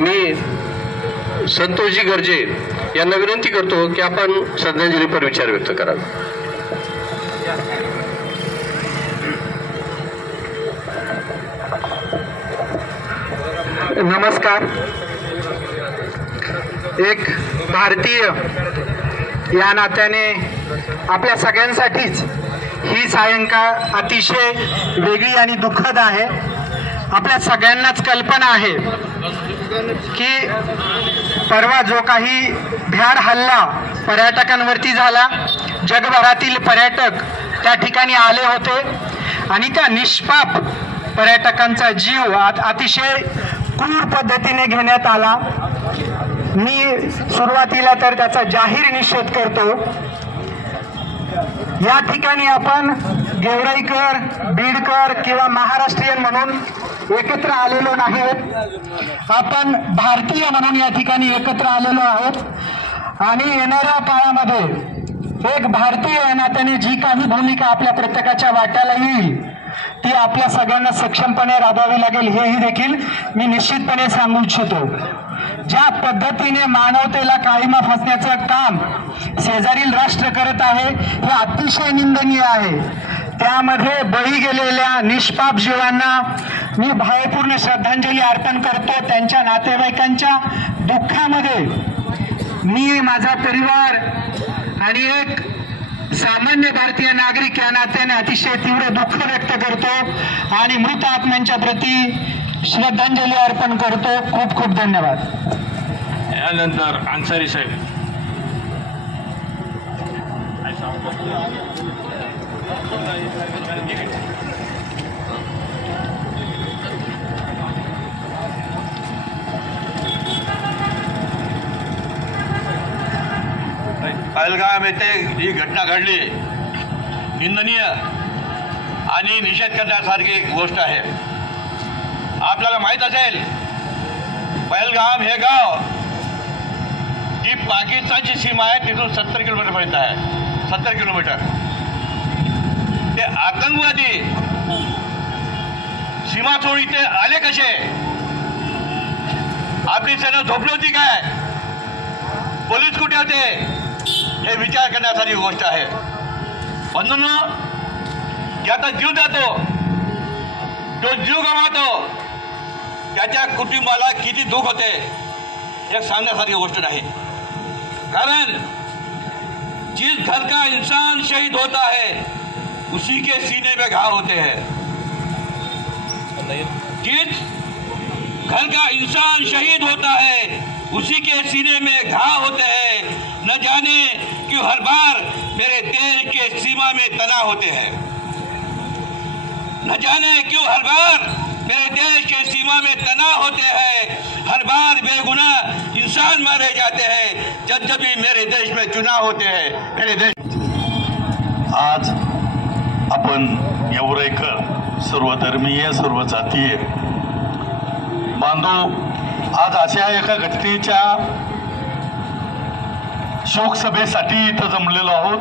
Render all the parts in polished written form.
मी संतोषजी गर्जे यांना विनंती करतो की आपण श्रद्धांजलीपर विचार व्यक्त करावे. नमस्कार. एक भारतीय या नात्याने आपल्या सगळ्यांसाठीच ही सायंकाळ अतिशय वेगळी आणि दुःखद आहे. आपल्या सगळ्यांनाच कल्पना आहे की परवा जो काही भ्याड हल्ला पर्यटकांवरती झाला, जगभरातील पर्यटक त्या ठिकाणी आले होते आणि त्या निष्पाप पर्यटकांचा जीव अतिशय क्रूर पद्धतीने घेण्यात आला. मी सुरुवातीला तर त्याचा जाहीर निषेध करतो. या ठिकाणी आपण गेवराईकर, बीडकर किंवा महाराष्ट्रीयन म्हणून एकत्र आलेलो नाहीत. आपण भारतीय म्हणून या ठिकाणी एकत्र आलेलो आहोत आणि येणाऱ्या काळामध्ये एक भारतीय या नात्याने जी काही भूमिका आपल्या प्रत्येकाच्या वाट्याला येईल ती आपल्या सगळ्यांना सक्षमपणे राबवावी लागेल, हेही देखील मी निश्चितपणे सांगू इच्छितो. ज्या पद्धतीने मानवतेला काळीमा फासण्याचं काम शेजारील राष्ट्र करत आहे हे अतिशय निंदनीय आहे. त्यामध्ये बळी गेलेल्या निष्पाप जीवांना मी भावपूर्ण श्रद्धांजली अर्पण करतो. त्यांच्या नातेवाईकांच्या दुःखामध्ये मी, माझा परिवार आणि एक सामान्य भारतीय नागरिक या नात्याने अतिशय तीव्र दुःख व्यक्त करतो आणि मृत आत्म्यांच्या प्रती श्रद्धांजली अर्पण करतो. खूप खूप धन्यवाद. यानंतर अन्सारी साहेब. पहलगाम येथे ही घटना घडली, निंदनीय आणि निषेध करण्यासारखी गोष्ट आहे. आपल्याला माहीत असेल, पहलगाम हे गाव ही पाकिस्तानची सीमा आहे, तिथून 70 किलोमीटरपर्यंत आहे. 70 किलोमीटर. ते आतंकवादी सीमा सोड इथे आले कसे? आपली सेना झोपली होती काय? पोलीस कुठे होते? हे विचार करण्यासारखी गोष्ट आहे. म्हणून ज्याचा जीव जातो, तो जीव गमावतो, त्याच्या कुटुंबाला किती दुःख होते हे सांगण्यासारखी गोष्ट नाही. कारण जिस घर का इंसान शहीद होता है उसी के सीने में घाव होते हैं. जिस घर का इंसान शहीद होता है उसी के सीने में घाव होते हैं. न जाने क्यों हर बार मेरे देश के सीमा में तनाव होते हैं. न जाने क्यों हर बार मेरे देश के सीमा में तनाव होते हैं. हर बार बेगुनाह इंसान मारे जाते हैं जब जब भी मेरे देश में चुनाव होते हैं. मेरे देश आज आपण गेवराईकर, सर्वधर्मीय, सर्व जातीय बांधव आज अशा एका घटनेच्या शोकसभेसाठी इथं जमलेलो आहोत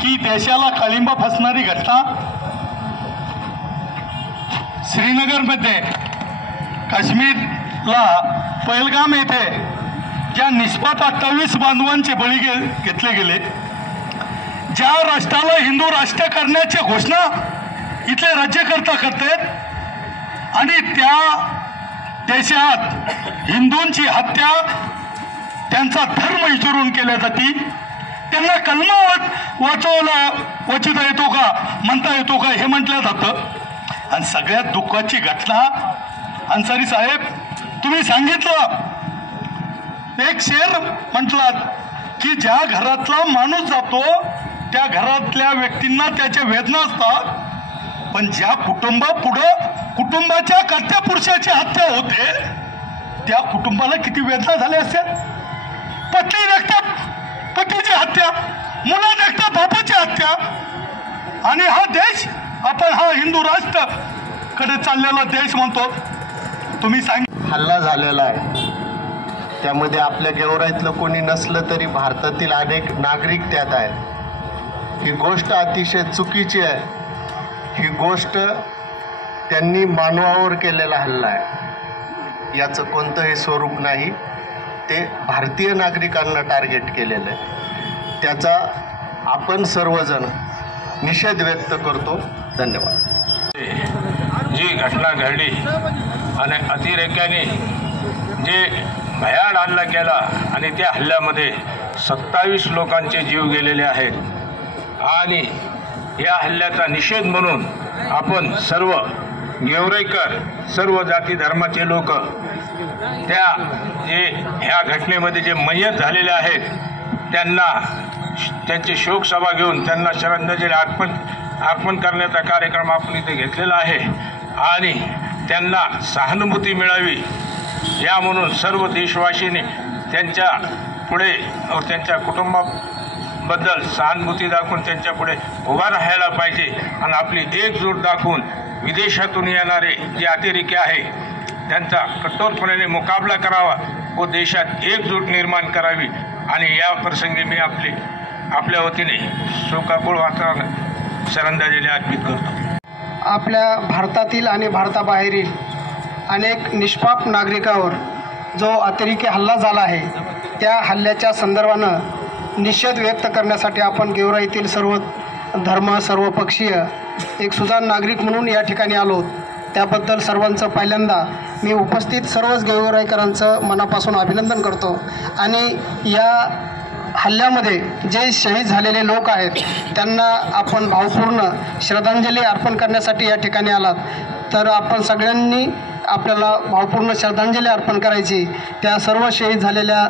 की देशाला काळिंबा फासणारी घटना श्रीनगरमध्ये, काश्मीरला पहलगाम येथे ज्या निष्पाप 28 बांधवांचे बळी घेतले गेले, ज्या राष्ट्राला हिंदू राष्ट्र करण्याची घोषणा इथले राज्यकर्ता करतात आणि त्या देशात हिंदूंची हत्या त्यांचा धर्म विचारून केल्या जाते. त्यांना कलमा वाचवता येतो का, म्हणता येतो का हे म्हटलं जातं. आणि सगळ्यात दुःखाची घटना, अन्सारी साहेब तुम्ही सांगितलं, एक शेर म्हटलात की ज्या घरातला माणूस जातो त्या घरातल्या व्यक्तींना त्याच्या वेदना असतात, पण ज्या कुटुंबापुढं कुटुंबाच्या कर्त्या पुरुषाची हत्या होते त्या कुटुंबाला किती वेदना झाल्या असत्या. पत्नी देखता पतीची हत्या, मुलं देखता बापाची हत्या. आणि हा देश आपण हा हिंदू राष्ट्र कडे चाललेला देश म्हणतो. तुम्ही हल्ला झालेला आहे, त्यामध्ये आपल्या गेवराईतलं कोणी नसलं तरी भारतातील अनेक नागरिक त्यात आहेत. ही गोष्ट अतिशय चुकीची आहे. ही गोष्ट त्यांनी मानवावर केलेला हल्ला आहे. याचं कोणतंही स्वरूप नाही. ते भारतीय नागरिकांना टार्गेट केलेलं आहे. त्याचा आपण सर्वजण निषेध व्यक्त करतो. धन्यवाद. जी घटना घडली आणि अतिरेक्याने जे भयाड हल्ला केला आणि त्या हल्ल्यामध्ये 27 लोकांचे जीव गेलेले आहेत आणि या हल्ल्याचा निषेध म्हणून आपण सर्व गेवराईकर, सर्व जाती धर्माचे लोक त्या ह्या घटनेमध्ये जे मयत झालेले आहेत त्यांना त्यांची शोकसभा घेऊन त्यांना श्रद्धांजली अर्पण करण्याचा कार्यक्रम आपण इथे घेतलेला आहे आणि त्यांना सहानुभूती मिळावी या म्हणून सर्व देशवासींनी त्यांच्या पुढे त्यांच्या कुटुंबाबद्दल सहानुभूती दाखवून त्यांच्या पुढे उभा राहायला पाहिजे आणि आपली एकजूट दाखवून विदेशातून येणारे जे अतिरेकी आहे त्यांचा कठोरपणाने मुकाबला करावा व देशात एकजूट निर्माण करावी. आणि या प्रसंगी मी आपल्या वतीने शोकाकुळ वातावरण श्रद्धांजली अर्पित करतो. आपल्या भारतातील आणि भारताबाहेरील अनेक निष्पाप नागरिकावर जो अतिरेकी हल्ला झाला आहे त्या हल्ल्याच्या संदर्भानं निषेध व्यक्त करण्यासाठी आपण गेवराईतील सर्व धर्म, सर्व पक्षीय एक सुजाण नागरिक म्हणून या ठिकाणी आलो. त्याबद्दल सर्वांचं पहिल्यांदा मी उपस्थित सर्वच गेवराईकरांचं मनापासून अभिनंदन करतो. आणि या हल्ल्यामध्ये जे शहीद झालेले लोक आहेत त्यांना आपण भावपूर्ण श्रद्धांजली अर्पण करण्यासाठी या ठिकाणी आलात तर आपण सगळ्यांनी आपल्याला भावपूर्ण श्रद्धांजली अर्पण करायची. त्या सर्व शहीद झालेल्या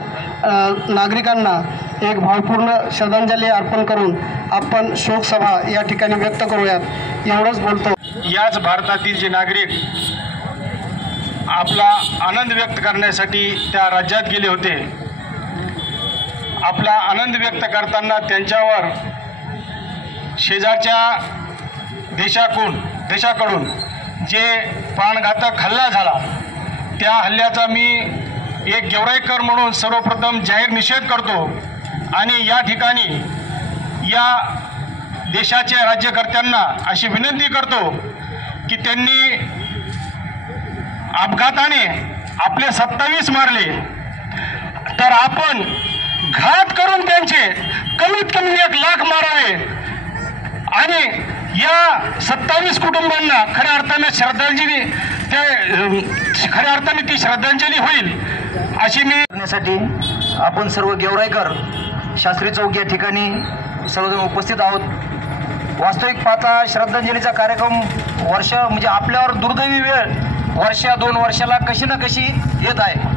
नागरिकांना एक भावपूर्ण श्रद्धांजली अर्पण करून आपण शोकसभा या ठिकाणी व्यक्त करूयात. एवढंच बोलतो. याच भारतातील जे नागरिक आपला आनंद व्यक्त करण्यासाठी त्या राज्यात गेले होते. आपला आनंद व्यक्त करताना त्यांच्यावर शेजारच्या देशाकडून जे प्राणघातक हल्ला झाला त्या हल्ल्याचा मी एक गेवराईकर म्हणून सर्वप्रथम जाहीर निषेध करतो. आणि या ठिकाणी या देशाच्या राज्यकर्त्यांना अशी विनंती करतो की त्यांनी अपघाताने आपले 27 मारले तर आपण घात करून त्यांचे कमीत कमी 1 लाख मारावे आणि या 27 कुटुंबांना खऱ्या अर्थाने ती श्रद्धांजली होईल अशी मी करण्यासाठी आपण सर्व गेवराईकर शास्त्री चौक या ठिकाणी सर्वजण उपस्थित आहोत. वास्तविक पाहता श्रद्धांजलीचा कार्यक्रम म्हणजे आपल्यावर दुर्दैवी वेळ 2 वर्षाला कशी ना कशी येत आहे.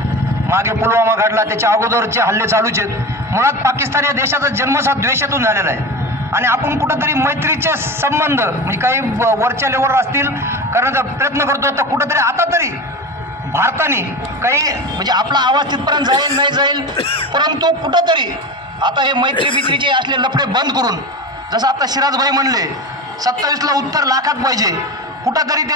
मागे पुलवामा घडला, त्याच्या अगोदरचे हल्ले चालूच आहेत. मुळात पाकिस्तान या देशाचा जन्मसात द्वेषातून झालेला आहे आणि आपण कुठंतरी मैत्रीचे संबंध म्हणजे काही वरच्या लेवलवर असतील करण्याचा प्रयत्न करतो तर कुठंतरी आता तरी भारताने काही म्हणजे आपला आवाज तिथपर्यंत जाईल नाही जाईल परंतु कुठंतरी आता हे मैत्री असले लफडे बंद करून जसं आता सिराजभाई म्हणले 27ला उत्तर लाखात पाहिजे. कुठंतरी ते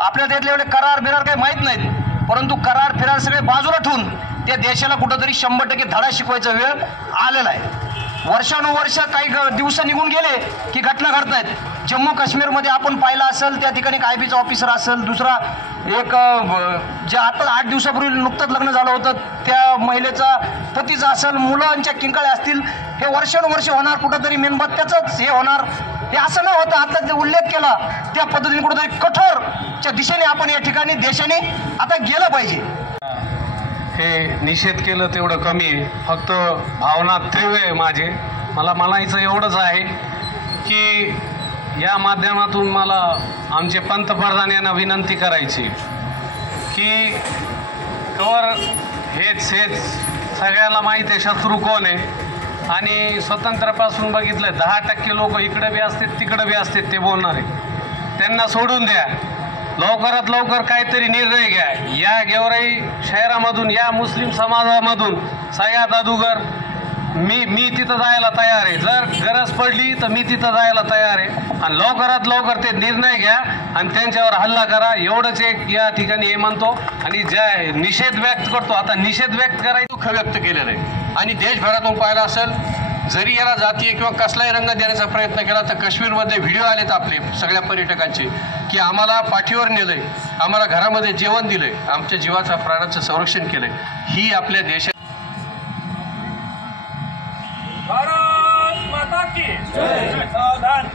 आपल्या त्यातले एवढे करार काही माहीत नाहीत परंतु करार फिरार सगळे बाजूला ठेवून त्या देशाला कुठंतरी 100% धडा शिकवायचा वेळ आलेला आहे. वर्षानुवर्ष काही दिवस निघून गेले की घटना घडतायत. जम्मू काश्मीरमध्ये आपण पाहिलं असेल त्या ठिकाणी एक IBचा ऑफिसर असेल, दुसरा एक जे आता 8 दिवसापूर्वी नुकतंच लग्न झालं होतं त्या महिलेचा पतीचा असेल, मुलांच्या किंकाळ्या असतील. हे वर्षानुवर्ष होणार कुठंतरी मेणबत्त्याचंच हे होणार हे असं न होतं. आता जे उल्लेख केला त्या पद्धतीने कुठंतरी कठोरच्या दिशेने आपण या ठिकाणी देशाने आता गेलं पाहिजे. हे निषेध केलं तेवढं कमी आहे. फक्त भावना तीव्र आहे मला म्हणायचं एवढंच आहे की या माध्यमातून मला आमचे पंतप्रधान यांना विनंती करायची की कवर हेच सगळ्याला माहीत आहे शत्रू कोण आहे आणि स्वतंत्रपासून बघितलं 10% लोक इकडे बी असतात तिकडे बी असतात ते बोलणारे त्यांना सोडून द्या. लवकरात लवकर काहीतरी निर्णय घ्या. या गेवराई शहरामधून या मुस्लिम समाजामधून सगळ्यात अगोदर मी तिथं जायला तयार आहे. जर गरज पडली तर मी तिथं जायला तयार आहे आणि लवकरात लवकर ते निर्णय घ्या आणि त्यांच्यावर हल्ला करा. एवढंच एक या ठिकाणी हे म्हणतो आणि ज्या निषेध व्यक्त करतो. आता निषेध व्यक्त करायचं दुःख व्यक्त केलेलं आहे आणि देशभरातून पाहिलं असेल जरी याला जातीय किंवा कसलाही रंग देण्याचा प्रयत्न केला तर काश्मीरमध्ये व्हिडिओ आलेत आपले सगळ्या पर्यटकांचे की आम्हाला पाठीवर नेलंय, आम्हाला घरामध्ये जेवण दिलंय, आमच्या जीवाचा प्राणाचं संरक्षण केलंय. ही आपल्या देशात भारत माता की जय. सावधान.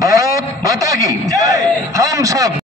भारत माता की जय. हम सब